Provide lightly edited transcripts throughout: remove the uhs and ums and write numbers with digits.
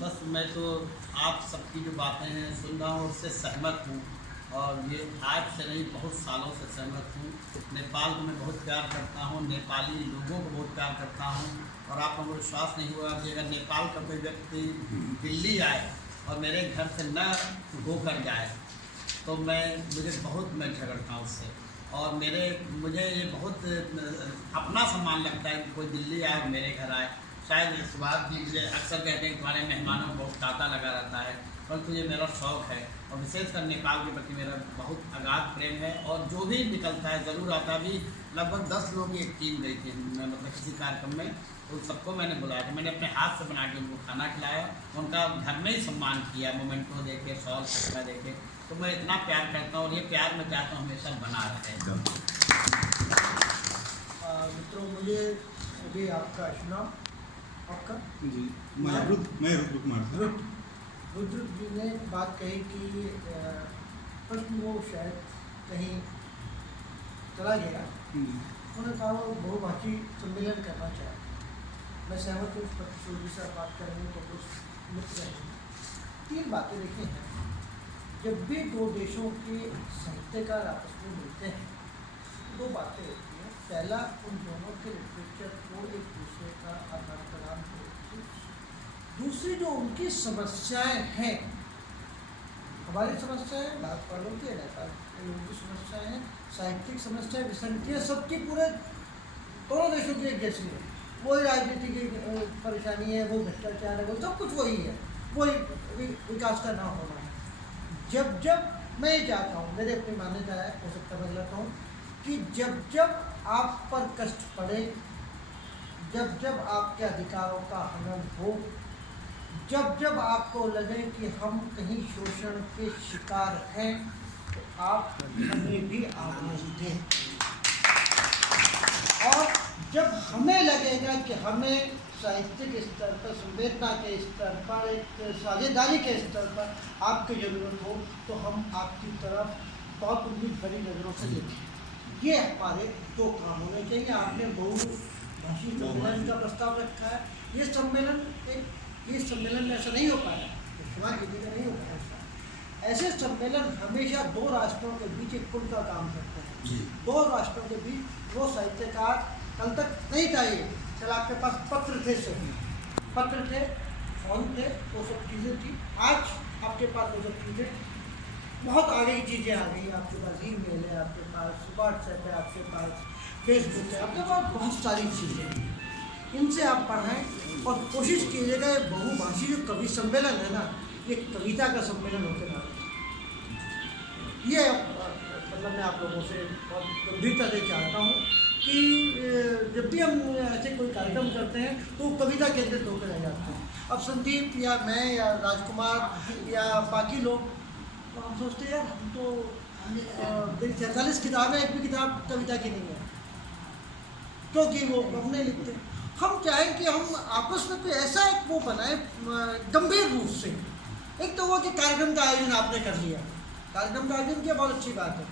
बस मैं तो आप सबकी जो बातें हैं सुन रहा हूँ, उससे सहमत हूँ। और ये आज से नहीं, बहुत सालों से सहमत हूँ। नेपाल को मैं बहुत प्यार करता हूँ, नेपाली लोगों को बहुत प्यार करता हूँ। और आप लोगों को विश्वास नहीं होगा कि अगर नेपाल का कोई व्यक्ति दिल्ली आए और मेरे घर से न होकर जाए तो मैं झगड़ता हूँ उससे। और मुझे ये बहुत अपना सम्मान लगता है कि कोई दिल्ली आए और मेरे घर आए। शायद इस बात की मुझे अक्सर कहते हैं कि तुम्हारे मेहमानों को बहुत तांता लगा रहता है, परंतु ये मेरा शौक़ है। और विशेषकर नेपाल के प्रति मेरा बहुत अगाध प्रेम है। और जो भी निकलता है ज़रूर आता भी। लगभग 10 लोगों की एक टीम गई थी, मतलब किसी कार्यक्रम में, तो सबको मैंने बुलाया था। मैंने अपने हाथ से बना के उनको खाना खिलाया, उनका घर में ही सम्मान किया, मोमेंटो देके, शॉल कपड़ा देके। तो मैं इतना प्यार करता हूँ और ये प्यार मैं चाहता हूँ हमेशा बना रहे। मित्रों, मुझे अभी आपका नाम आपका जी, मैं रुद्र कुमार। रुद्र जी ने बात कही कि प्रश्न वो शायद कहीं चला गया। उन्होंने कहा वो बहुभाषी सम्मेलन करना चाहे। मैं सहमत हूँ, उस पर से बात करेंगे तो कुछ मित्र रहेंगे। 3 बातें देखी हैं। जब भी 2 देशों के साहित्यकार आपस में मिलते हैं, 2 बातें होती हैं। पहला, उन दोनों के लिटरेचर को एक दूसरे का आदान प्रदान होती है। दूसरी, जो उनकी समस्याएं हैं, हमारी समस्याएं, भारत की, नेपाल की समस्याएं हैं, साहित्यिक समस्याएं, विसंगतियाँ सबकी पूरे दोनों देशों की एक जैसी है। वही राजनीति की परेशानी है, वो भ्रष्टाचार है, वो सब कुछ वही है, वही विकास का ना होना है। जब मैं ये चाहता हूँ, मेरे अपनी मान्यता है, हो सकता है बदलाता हूँ, कि जब आप पर कष्ट पड़े, जब आपके अधिकारों का हनन हो, जब आपको लगे कि हम कहीं शोषण के शिकार हैं, तो आप हमें भी आवाज़ दें। और जब हमें लगेगा कि हमें साहित्यिक स्तर पर, संवेदना के स्तर पर, एक साझेदारी के स्तर पर आपकी ज़रूरत हो, तो हम आपकी तरफ बहुत उम्मीद भरी नज़रों से देखें। ये हमारे 2 काम होने चाहिए। आपने बहुभाषी सम्मेलन का प्रस्ताव रखा है। ये सम्मेलन में ऐसा नहीं हो पाया, क्षमा कीजिएगा, नहीं हो पाया। ऐसे सम्मेलन हमेशा 2 राष्ट्रों के बीच एक पुल का काम करते हैं। 2 राष्ट्रों के बीच वो साहित्यकार, कल तक नहीं था ये, चल आपके पास पत्र थे, सभी पत्र थे, फोन थे, वो सब चीज़ें थी। आज आपके पास वो सब चीज़ें बहुत आगे की चीज़ें आ गई। आपके पास ईमेल है, आपके पास व्हाट्सएप है, आपके पास फेसबुक है, आपके पास बहुत सारी चीज़ें हैं। इनसे आप पढ़ें और कोशिश कीजिएगा बहुभाषी जो कवि सम्मेलन है ना, ये कविता का सम्मेलन होकर ना रहे। ये मतलब मैं आप लोगों से बहुत गंभीरता से चाहता हूँ कि जब भी हम ऐसे कोई कार्यक्रम करते हैं तो कविता केंद्रित होकर रह जाते हैं। अब संदीप या मैं या राजकुमार या बाकी लोग, तो हम सोचते हैं यार, हम तो 46 किताबें, एक भी किताब कविता की नहीं है, क्योंकि वो हम नहीं लिखते। हम चाहें कि हम आपस में कोई ऐसा एक वो बनाए गंभीर रूप से। एक तो वो कि कार्यक्रम का आयोजन आपने कर लिया, कार्यक्रम का आयोजन किया, बहुत अच्छी बात है,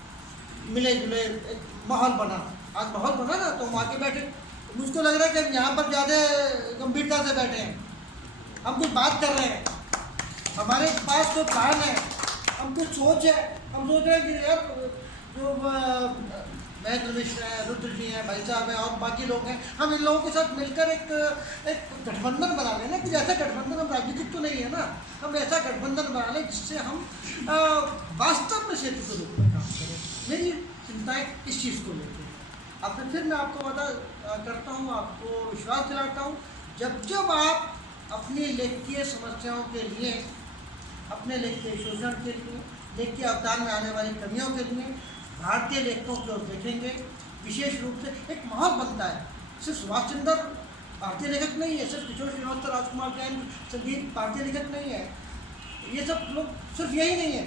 मिले जुले एक माहौल बना। आज माहौल बना ना, तो हम आके बैठे, मुझको लग रहा है कि हम यहाँ पर ज़्यादा गंभीरता से बैठे हैं, हम कुछ बात कर रहे हैं, हमारे पास कोई प्लान है, हम कुछ सोच है। हम सोच रहे हैं कि यार जो महेंद्र मिश्र हैं, रुद्र जी हैं, भाई साहब हैं और बाकी लोग हैं, हम इन लोगों के साथ मिलकर एक गठबंधन बना लें ना। कुछ ऐसा गठबंधन, हम राजनीतिक तो नहीं है ना, हम ऐसा गठबंधन बना लें जिससे हम वास्तव में सेतु के रूप में काम करें। मेरी चिंताएँ इस चीज़ को लेकर। अब फिर मैं आपको वादा करता हूँ, आपको विश्वास दिलाता हूँ, जब आप अपनी लेखकीय समस्याओं के लिए, अपने लेखकीय शोषण के लिए, लेखकीय अवतार में आने वाली कमियों के लिए भारतीय लेखकों की ओर देखेंगे, विशेष रूप से एक माहौल बनता है। सिर्फ सुभाष चंद्र भारतीय लेखक नहीं है, सिर्फ किशोर श्रीवास्तव, राजकुमार जैन, संगीत भारतीय लेखक नहीं है, ये सब लोग सिर्फ यही नहीं है।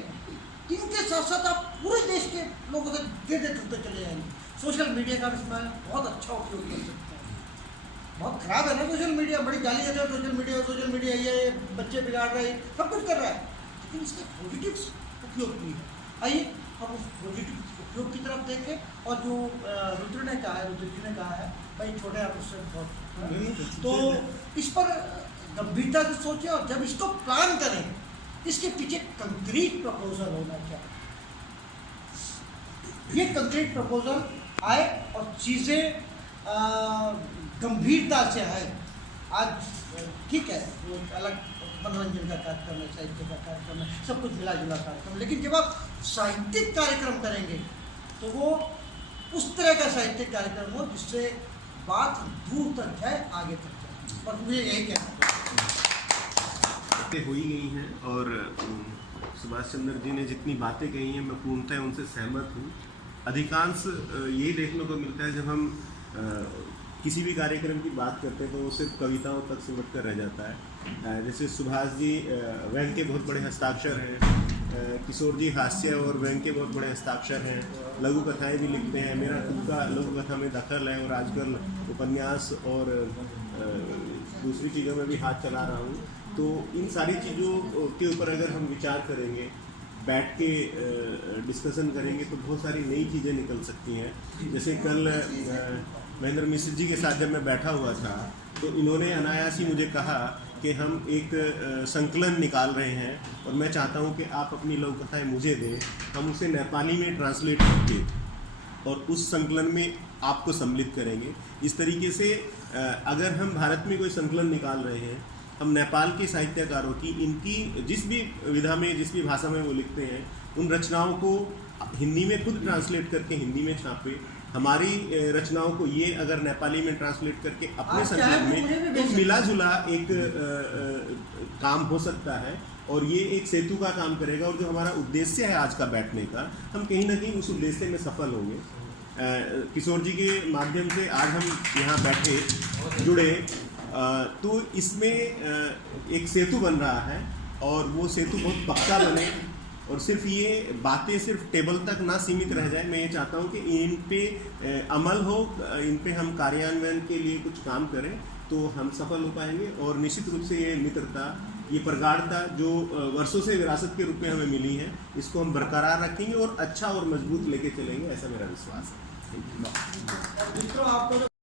इनके साथ साथ आप पूरे देश के लोगों से धीरे धीरे चले जाएंगे। सोशल मीडिया का भी इसमें बहुत अच्छा उपयोग कर सकते हैं। बहुत खराब है ना सोशल मीडिया, बड़ी गाली देते हैं सोशल मीडिया ये बच्चे बिगाड़ रहे हैं, सब कुछ कर रहा है, लेकिन इसका पॉजिटिव उपयोग भी है। आइए हम उस पॉजिटिव उपयोग की तरफ देखें। और जो रुद्र जी ने कहा है, भाई छोटे आप उससे बहुत, तो इस पर गंभीरता से सोचें और जब इसको प्लान करें, इसके पीछे कंक्रीट प्रपोजल होना चाहिए। ये कंक्रीट प्रपोजल आए और चीज़ें गंभीरता से आए। आज ठीक है, वो अलग मनोरंजन का कार्यक्रम है, साहित्य का कार्यक्रम है, सब कुछ मिला जुला कार्यक्रम, लेकिन जब आप साहित्यिक कार्यक्रम करेंगे तो वो उस तरह का साहित्यिक कार्यक्रम हो जिससे बात दूर तक जाए, आगे तक जाए। और मुझे यही कहना बातें हो ही गई हैं और सुभाष चंद्र जी ने जितनी बातें कही हैं मैं पूर्णतः उनसे सहमत हूँ। अधिकांश यही देखने को मिलता है जब हम किसी भी कार्यक्रम की बात करते हैं तो वो सिर्फ कविताओं तक सिमट कर रह जाता है। जैसे सुभाष जी व्यंग्य के बहुत बड़े हस्ताक्षर हैं, किशोर जी हास्य और व्यंग्य के बहुत बड़े हस्ताक्षर हैं, लघु कथाएँ भी लिखते हैं, मेरा खुद का लघु कथा में दखल है और आजकल उपन्यास और दूसरी चीज़ों में भी हाथ चला रहा हूँ। तो इन सारी चीज़ों के ऊपर अगर हम विचार करेंगे, बैठ के डिस्कशन करेंगे तो बहुत सारी नई चीज़ें निकल सकती हैं। जैसे कल महेंद्र मिश्र जी के साथ जब मैं बैठा हुआ था तो इन्होंने अनायास ही मुझे कहा कि हम एक संकलन निकाल रहे हैं और मैं चाहता हूं कि आप अपनी लघु कथाएं मुझे दें, हम उसे नेपाली में ट्रांसलेट करके और उस संकलन में आपको सम्मिलित करेंगे। इस तरीके से अगर हम भारत में कोई संकलन निकाल रहे हैं, हम नेपाल के साहित्यकारों की इनकी जिस भी विधा में, जिस भी भाषा में वो लिखते हैं, उन रचनाओं को हिंदी में खुद ट्रांसलेट करके हिंदी में छापे। हमारी रचनाओं को ये अगर नेपाली में ट्रांसलेट करके अपने संकलन में, तो मिला जुला एक काम हो सकता है और ये एक सेतु का काम करेगा। और जो हमारा उद्देश्य है आज का बैठने का, हम कहीं ना कहीं उस उद्देश्य में सफल होंगे। किशोर जी के माध्यम से आज हम यहाँ बैठे, जुड़े, तो इसमें एक सेतु बन रहा है और वो सेतु बहुत पक्का बने और सिर्फ ये बातें सिर्फ टेबल तक ना सीमित रह जाए। मैं ये चाहता हूँ कि इन पे अमल हो, इन पे हम कार्यान्वयन के लिए कुछ काम करें तो हम सफल हो पाएंगे। और निश्चित रूप से ये मित्रता, ये प्रगाढ़ता जो वर्षों से विरासत के रूप में हमें मिली है, इसको हम बरकरार रखेंगे और अच्छा और मजबूत लेके चलेंगे, ऐसा मेरा विश्वास है। मित्रों, आपको